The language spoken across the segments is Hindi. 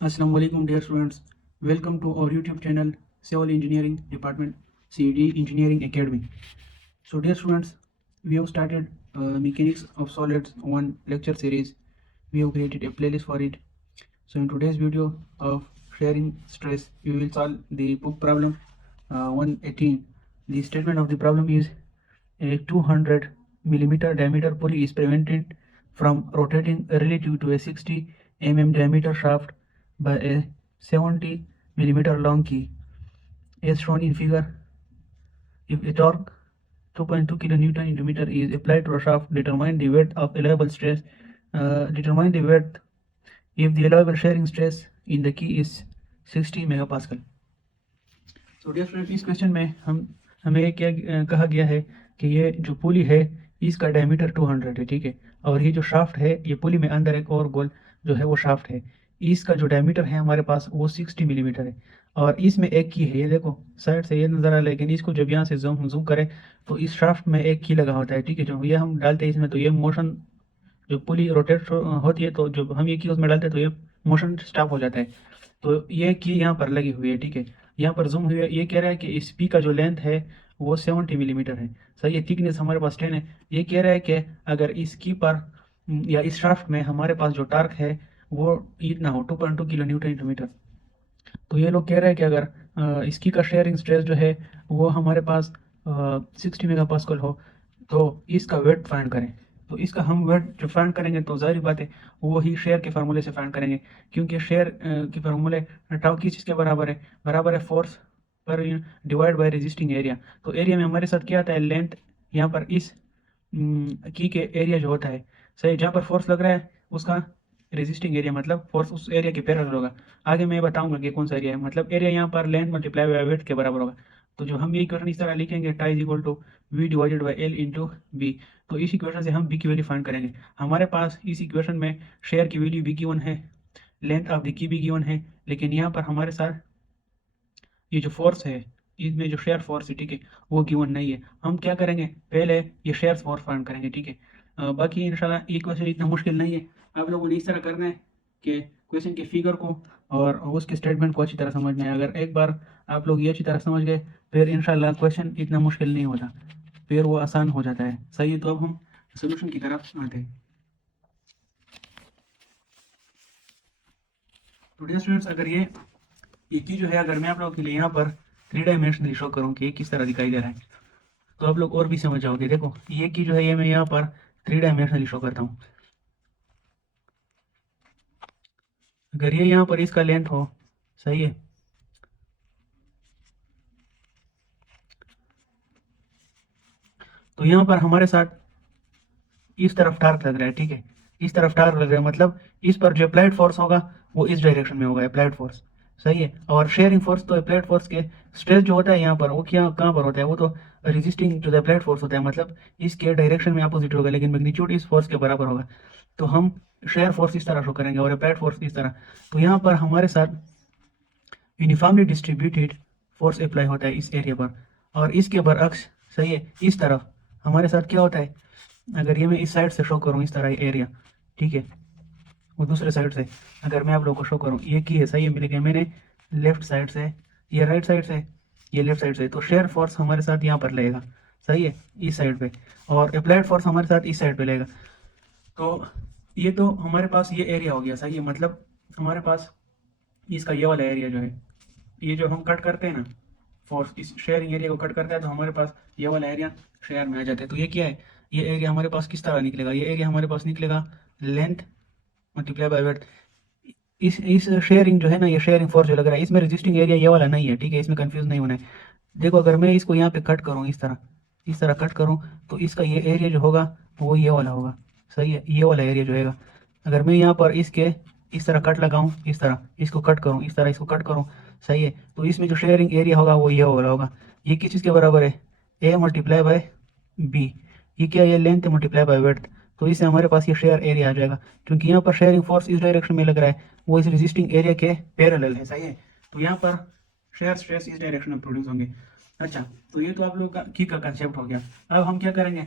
Assalamu alaikum dear students. Welcome to our YouTube channel Civil Engineering Department CED Engineering Academy. So dear students, we have started Mechanics of Solids one lecture series. We have created a playlist for it. So in today's video of sharing stress, we will solve the book problem 118. The statement of the problem is a 200 millimeter diameter pulley is prevented from rotating relative to a 60 diameter shaft by a 70 millimeter long key. As shown in figure, if a torque 2.2 kilonewton into meter is applied to a shaft, determine the weight of allowable stress. Determine the weight if the allowable shearing stress in the key is 60 megapascal. So dear student, इस क्वेश्चन में हमें क्या कहा गया है कि ये जो पुली है इसका डायमीटर 200 है, ठीक है, और ये जो शाफ्ट है ये पुली में अंदर एक और गोल जो है वो शाफ्ट है, इसका जो डायमीटर है हमारे पास वो 60 मिलीमीटर है और इसमें एक की है, ये देखो साइड से ये नजर आ रहा है, लेकिन इसको जब यहाँ से जूम करें तो इस शाफ्ट में एक की लगा होता है, ठीक है, जो ये हम डालते हैं इसमें तो ये मोशन जो पुली रोटेट होती है तो जब हम ये की उसमें डालते हैं तो ये मोशन स्टॉप हो जाता है। तो ये की यहाँ पर लगी हुई है, ठीक है, यहाँ पर जूम हुई है, ये कह रहा है कि इस पी का जो लेंथ है वो 70 मिलीमीटर है, सही है, थिकनेस हमारे पास 10 है। ये कह रहा है कि अगर इस की पर या इस शाफ्ट में हमारे पास जो टार्क है वो इतना हो 2.2 किलो न्यूटन इंटू मीटर, तो ये लोग कह रहे हैं कि अगर इसकी का शेयरिंग स्ट्रेस जो है वो हमारे पास 60 मेगा पास्कल हो तो इसका वेट फाइंड करें। तो इसका हम वेट जो फाइंड करेंगे तो जाहिर बात है वो ही शेयर के फार्मूले से फाइंड करेंगे, क्योंकि शेयर के फार्मूले टाउ किस चीज़ के बराबर है फोर्स पर डिवाइड बाय रेजिस्टिंग एरिया। तो एरिया में हमारे साथ क्या आता है, लेंथ, यहाँ पर इस की के एरिया जो होता है, सही, जहाँ पर फोर्स लग रहा है उसका रेजिस्टिंग एरिया मतलब फोर्स उस एरिया के पैरेलल होगा। आगे मैं बताऊंगा कि कौन सा एरिया है, मतलब एरिया यहाँ पर लेंथ मल्टीप्लाई बाय वेट के बराबर होगा। तो जो हम ये इक्वेशन इस तरह लिखेंगे, tau is equal to V divided by L into B. तो इस इक्वेशन से हम बी की वैल्यू फाइंड करेंगे। हमारे पास इस इक्वेशन में शेयर की वैल्यू बी गिवन है, लेंथ ऑफ द की भी गिवन है, लेकिन यहाँ पर हमारे साथ ये जो फोर्स है इसमें जो शेयर फोर्स है, ठीक है, वो गिवन नहीं है। हम क्या करेंगे, पहले ये शेयर फोर्स फाइंड करेंगे, ठीक है। बाकी इंशाल्लाह ये क्वेश्चन इतना मुश्किल नहीं है, आप लोगों ने इस तरह करना है कि क्वेश्चन के फिगर को और उसके स्टेटमेंट को अच्छी तरह समझना है। अगर एक बार आप लोग ये अच्छी तरह समझ गए फिर इंशाल्लाह क्वेश्चन इतना मुश्किल नहीं होता, फिर वो आसान हो जाता है, सही है। तो अब हम सोल्यूशन की तरफ आते हैं। तो डियर स्टूडेंट्स, अगर ये की जो है अगर मैं आप लोगों के लिए यहाँ पर 3 डायमेंशनली शो करूँ कि ये किस तरह दिखाई दे रहा है तो आप लोग और भी समझ जाओगे। देखो ये की जो है ये मैं यहाँ पर 3 डायमेंशनली शो करता हूँ। अगर ये यहाँ पर इसका लेंथ हो, सही है, तो यहाँ पर हमारे साथ इस तरफ टार्क लग रहा है, ठीक है, इस तरफ टार्क लग रहा है, मतलब इस पर जो अप्लाइड फोर्स होगा वो इस डायरेक्शन में होगा, अप्लाइड फोर्स, सही है। और शेयरिंग फोर्स तो अप्लाइड फोर्स के स्ट्रेस जो होता है यहाँ पर वो क्या कहाँ पर होता है, वो तो resisting to the applied force होता है, मतलब इसके डायरेक्शन में अपोजिट होगा, लेकिन मैग्नीट्यूड इस फोर्स के बराबर होगा। तो हम शेयर फोर्स इस तरह शो करेंगे और अप्लाइड फोर्स इस तरह। तो यहाँ पर हमारे साथ यूनिफॉर्मली डिस्ट्रीब्यूटेड फोर्स अप्लाई होता है इस एरिया पर, और इसके बरअक्स, सही है, इस तरफ हमारे साथ क्या होता है, अगर ये मैं इस साइड से शो करूँ इस तरह एरिया, ठीक है, वो दूसरे साइड से अगर मैं आप लोगों को शो करूँ, ये की है, सही है, लेकिन मैंने लेफ्ट साइड से, ये राइट साइड से, ये लेफ्ट साइड से, तो शेयर फोर्स हमारे साथ यहाँ पर लगेगा, सही है, इस साइड पे, और अप्लाइड फोर्स हमारे साथ इस साइड पे लगेगा। तो ये तो हमारे पास ये एरिया हो गया, सही है, मतलब हमारे पास इसका ये वाला एरिया जो है, ये जो हम कट करते हैं ना फोर्स, इस शेयरिंग एरिया को कट करते हैं तो हमारे पास ये वाला एरिया शेयर में आ जाता है। तो ये क्या है, ये एरिया हमारे पास किस तरह निकलेगा, ये एरिया हमारे पास निकलेगा लेंथ मल्टीप्लाई बाय वेट। इस शेयरिंग जो है ना, ये शेयरिंग फोर्स जो लग रहा है इसमें रेजिस्टिंग एरिया ये वाला नहीं है, ठीक है, इसमें कंफ्यूज नहीं होना है। देखो अगर मैं इसको यहाँ पे कट करूँ इस तरह कट करूँ तो इसका ये एरिया जो होगा वो ये वाला होगा, सही है, ये वाला एरिया जो है। अगर मैं यहाँ पर इसके इस तरह कट लगाऊं, इस तरह इसको कट करूं, इस तरह इसको कट करूं, सही है, तो इसमें जो शेयरिंग एरिया होगा वो ये वाला होगा। ये किस चीज़ के बराबर है, ए मल्टीप्लाई बाय बी, ये क्या, ये लेंथ मल्टीप्लाई बाय वेट। तो इससे हमारे पास ये शेयर एरिया आ जाएगा, क्योंकि यहाँ पर शेयरिंग फोर्स इस डायरेक्शन में लग रहा है, वो इस रेजिस्टिंग एरिया के पैरेलल है, सही है। तो यहाँ पर शेयर स्ट्रेस इस डायरेक्शन में प्रोड्यूस होंगे। अच्छा, तो ये तो आप लोग का कंसेप्ट हो गया। अब हम क्या करेंगे,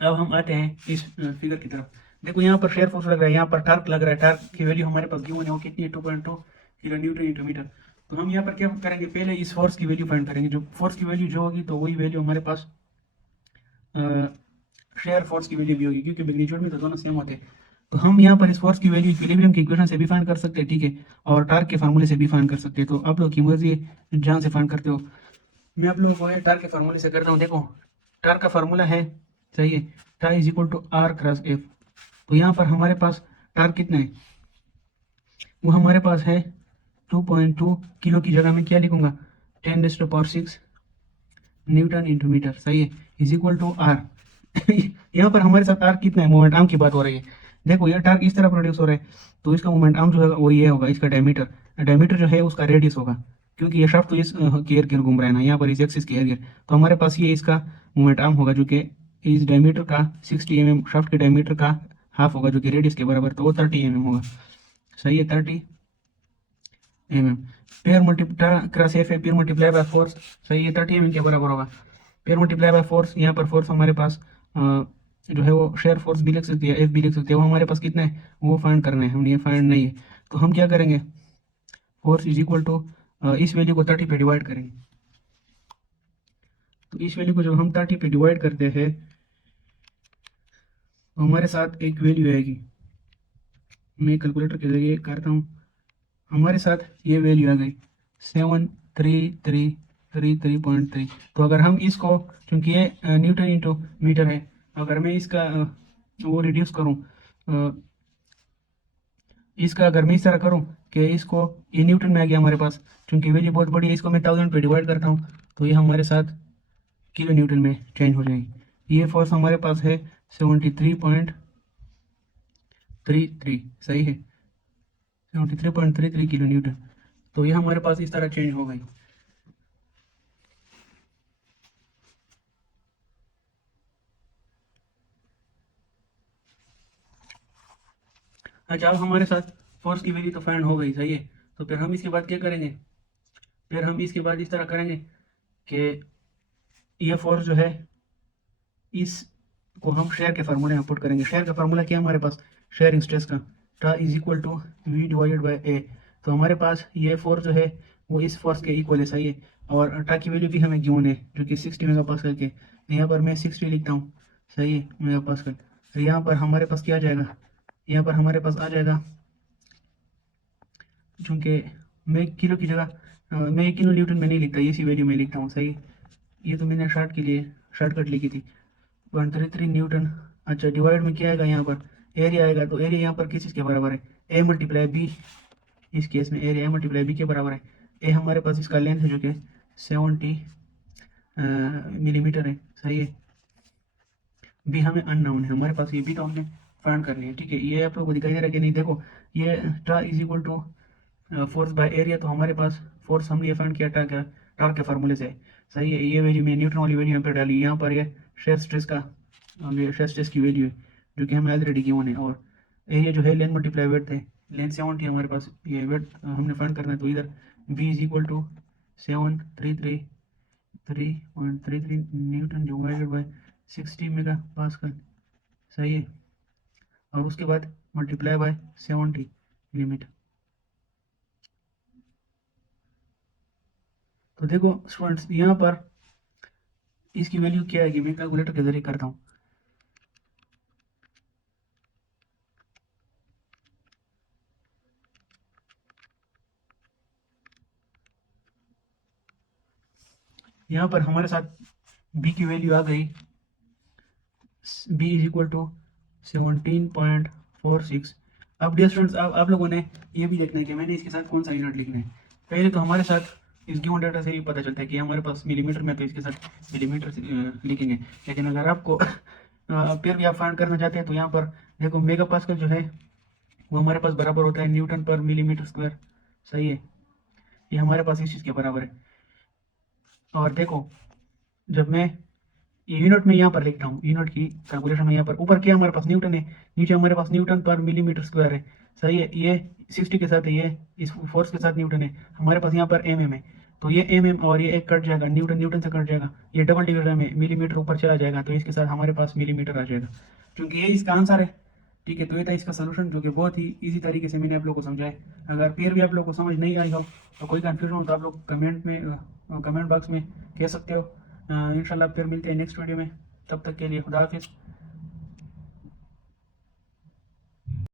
अब हम आते हैं इस फिगर की तरफ। देखो यहाँ पर शेयर फोर्स लग रहा है, यहाँ पर टार्क लग रहा है, टार्क की वैल्यू हमारे पास गिवन है, वो कितनी है 2.2 किलो न्यूटन इंटू मीटर। तो हम यहाँ पर क्या करेंगे, पहले इस फोर्स की वैल्यू फाइंड करेंगे, जो फोर्स की वैल्यू जो होगी तो वही वैल्यू हमारे पास शेयर फोर्स की वैल्यू भी होगी, क्योंकि मैग्नीट्यूड में तो दोनों सेम होते हैं। तो हम यहाँ पर इस फोर्स की वैल्यू इक्विलिब्रियम की इक्वेशन से भी फाइंड कर सकते हैं, ठीक है, और टार्क के फार्मूले से भी फाइंड कर सकते हैं। तो आप लोग की मर्जी है जहाँ से फाइंड करते हो। मैं आप लोगों को है टार्क के फार्मूले से करता हूँ। देखो टार्क का फार्मूला है, सही है, tau is equal to R cross F. तो यहाँ पर हमारे पास टार्क कितना है, वो हमारे पास है 2.2 किलो की जगह मैं क्या लिखूंगा, 10⁶ न्यूटन इंटू मीटर, सही है, इज इक्वल टू आर। यहाँ पर हमारे साथ आर कितना है, मोमेंट आर्म की बात हो रही है। देखो ये टार्क इस तरह प्रोड्यूस हो रहा है, तो इसका मोमेंट आर्म जो है वो ये होगा, इसका डायमीटर, डायमीटर जो है उसका रेडियस होगा, क्योंकि ये शाफ्ट तो इस के इर्द गिर्द घूम रहा है ना, यहाँ पर इस एक्सिस के इर्द गिर्द। तो हमारे पास ये इसका मोमेंट आर्म होगा, जो कि इस डायमीटर का 60 mm, शाफ्ट के डायमीटर का हाफ होगा, जो कि रेडियस के बराबर, तो वो 30 mm होगा, सही है, 30 mm। Pair multiply cross F है, पेयर मल्टीप्लाई बाय फोर्स, सही है, 30 mm के बराबर होगा। पेयर मल्टीप्लाई बाय फोर्स, यहाँ पर फोर्स हमारे पास जो है वो शेयर फोर्स भी लिख सकते हैं, एफ भी लिख सकते हैं, वो हमारे पास कितना है वो फाइंड करना है, हम ये फाइंड नहीं है। तो हम क्या करेंगे, फोर्स इज इक्वल टू इस वैल्यू को 30 पे डिवाइड करेंगे। तो इस वैल्यू को जब हम 30 पे डिवाइड करते हैं तो हमारे साथ एक वैल्यू आएगी, मैं कैलकुलेटर के जरिए करता हूँ, हमारे साथ ये वैल्यू आ गई 73333.3। तो अगर हम इसको, क्योंकि ये न्यूटन इंटू मीटर है, अगर मैं इसका वो रिड्यूस करूँ, इसका अगर मैं इस तरह करूँ कि इसको, ये न्यूटन में आ गया हमारे पास, क्योंकि वैल्यू बहुत बड़ी है, इसको मैं 1000 पे डिवाइड करता हूँ तो ये हमारे साथ किलो न्यूटन में चेंज हो जाएगी। ये फोर्स हमारे पास है 73.33, सही है, 73.33 किलो न्यूटन। तो ये हमारे पास इस तरह चेंज हो गई। अच्छा, अब हमारे साथ फोर्स की वैल्यू तो फाइंड हो गई, सही है। तो फिर हम इसके बाद क्या करेंगे, फिर हम इसके बाद इस तरह करेंगे कि ये फोर्स जो है इसको हम शेयर के फार्मूले में पुट करेंगे। शेयर का फार्मूला क्या है हमारे पास, शेयरिंग स्ट्रेस का, tau is equal to V divided by A. तो हमारे पास ये फोर्स जो है वो इस फोर्स के इक्वल है, सही है, और टा की वैल्यू भी हमें गिवन है जो कि 60 मेगापास्कल के, यहाँ पर मैं 60 लिखता हूँ, सही है, मेगापास्कल। तो यहाँ पर हमारे पास क्या आ जाएगा, यहाँ पर हमारे पास आ जाएगा, चूँकि मैं किलो की जगह मैं किलो न्यूटन में नहीं लिखता, इसी वैल्यू में लिखता हूँ, सही। ये तो मैंने शॉर्ट के लिए शॉर्टकट लिखी थी, 133 न्यूटन। अच्छा, डिवाइड में क्या आएगा, यहाँ पर एरिया आएगा, तो एरिया यहाँ पर किस चीज़ के बराबर है, ए मल्टीप्लाई बी। इस केस में एरिया ए मल्टीप्लाई बी के बराबर है। ए हमारे पास इसका लेंथ है जो कि 70 मिलीमीटर है, सही है। बी हमें अननोन है, हमारे पास ये बी तो हमने फाइंड करनी है, ठीक है। ये आप लोगों को दिखाई दे रहा है कि नहीं, देखो ये tau is equal to force by area, तो हमारे पास फोर्स हमने ये फाइंड किया टार्क के फार्मूले से, सही है। ये वैल्यू में न्यूटन वाली वैल्यू यहाँ पर डाली, यहाँ पर ये शेयर स्ट्रेस का, शेयर स्ट्रेस की वैल्यू है जो कि हमें ऑलरेडी गिवन है, और एरिया जो है लेंथ मल्टीप्लाई वेट है, लेंथ 70 हमारे पास, ये वेट हमने फाइंड करना है। तो इधर B is equal to 733.33 newton divided by 60 megapascal, सही है, और उसके बाद मल्टीप्लाई बाय 70 लिमिट। तो देखो स्टूडेंट्स, यहाँ पर इसकी वैल्यू क्या आएगी, मैं कैलकुलेटर के जरिए करता हूँ। यहाँ पर हमारे साथ बी की वैल्यू आ गई, बी इज इक्वल टू 17.46। अब डियर स्टूडेंट्स, आप लोगों ने ये भी देखना है कि मैंने इसके साथ कौन सा यूनिट लिखना है। पहले तो हमारे साथ इस गिवन डाटा से ही पता चलता है कि हमारे पास मिलीमीटर में, तो इसके साथ मिलीमीटर लिखेंगे। लेकिन अगर आपको फिर भी आप फाइंड करना चाहते हैं तो यहाँ पर देखो मेगा पास्कल जो है वो हमारे पास बराबर होता है न्यूटन पर मिलीमीटर स्क्वायर, सही है, ये हमारे पास इस चीज़ के बराबर है। और देखो जब मैं ये यूनिट में यहाँ पर लिखता हूँ, यूनिट की कैलकुलेशन में यहाँ पर ऊपर क्या हमारे पास न्यूटन है, नीचे हमारे पास न्यूटन पर मिलीमीटर स्क्वायर है, सही है। ये 60 के साथ है, ये इस फोर्स के साथ न्यूटन है, हमारे पास यहाँ पर mm है। तो ये mm और ये एक कट जाएगा, न्यूटन न्यूटन से कट जाएगा, ये डबल डिविजन में मिलीमीटर ऊपर चला जाएगा, तो इसके साथ हमारे पास मिलीमीटर आ जाएगा, क्योंकि ये इसका आंसर है। ठीक है, तो ये था इसका सलूशन, जो कि बहुत ही इजी तरीके से मैंने आप लोगों को समझाया। अगर फिर भी आप लोगों को समझ नहीं आई हो, तो कोई कन्फ्यूजन हो, तो आप लोग कमेंट बॉक्स में कह सकते हो। इंशाल्लाह फिर मिलते हैं नेक्स्ट वीडियो में। तब तक के लिए खुदा हाफिज़।